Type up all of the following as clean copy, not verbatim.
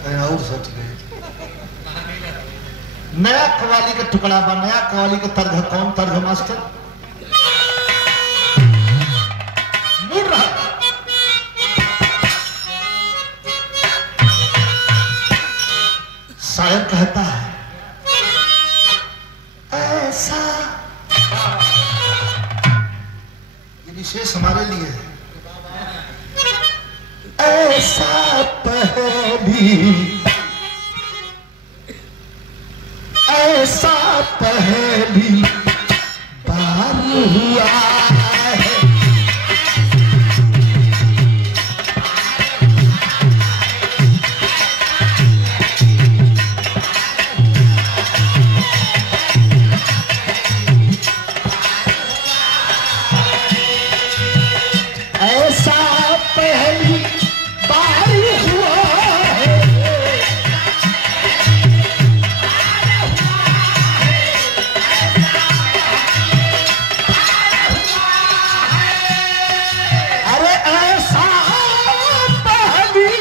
और सोच गए नया कवाली का टुकड़ा बा, नया कवाली का तर्ज कौन तर्ज मास्टर मुड़ रहा शायर कहता है ऐसा, ये विशेष हमारे लिए है। ऐसा पहली, ऐसा पहली बार हुआ है, ऐसा पहली बार हुआ है, अरे ऐसा पहली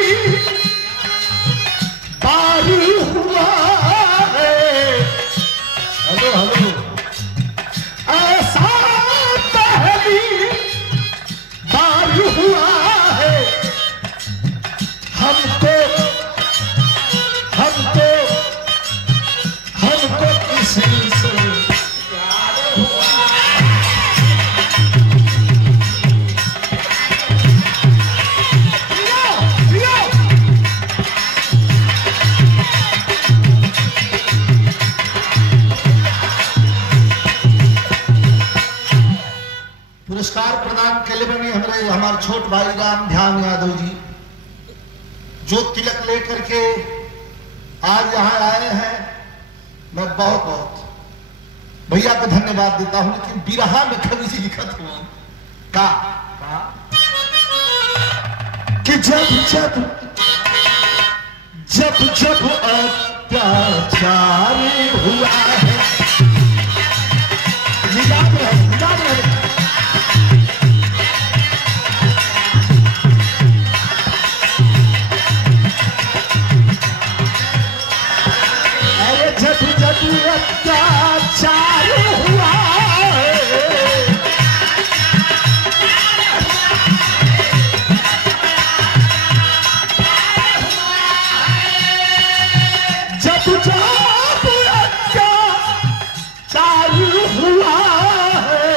बार हुआ है, हेलो हेलो, ऐसा पहली बार हुआ है, हमको हमको हमको किसी से प्यार हुआ पुरस्कार प्रदान के लिए बनी हमारे छोट भाई राम ध्यान यादव जी, जो तिलक लेकर के आज यहाँ आए हैं। मैं बहुत बहुत भैया को धन्यवाद देता हूं। लेकिन बिरहा में कवि जी लिखा था का कि जब जब जब जब अत्याचार हुआ है, याद रहे अत्याचार हुआ है, जब जब अत्याचार हुआ है,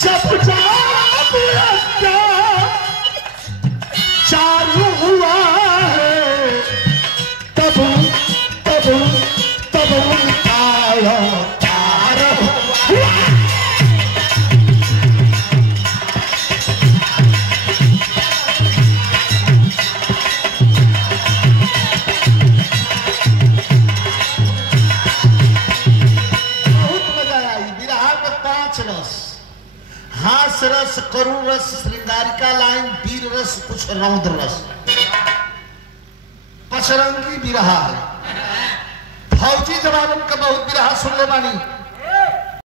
जब जब अत्याचार हुआ है, तब तब तब उनका अवतार हुआ। बहुत मजा आई। बिरहा में 5 रस, हास रस, करुण रस, श्रृंगारिका लाइन, वीर रस, कुछ रौद्र रस, पचरंगी बिरहा है। फौजी जवानों का बहुत बिरहा सुन ले बानी।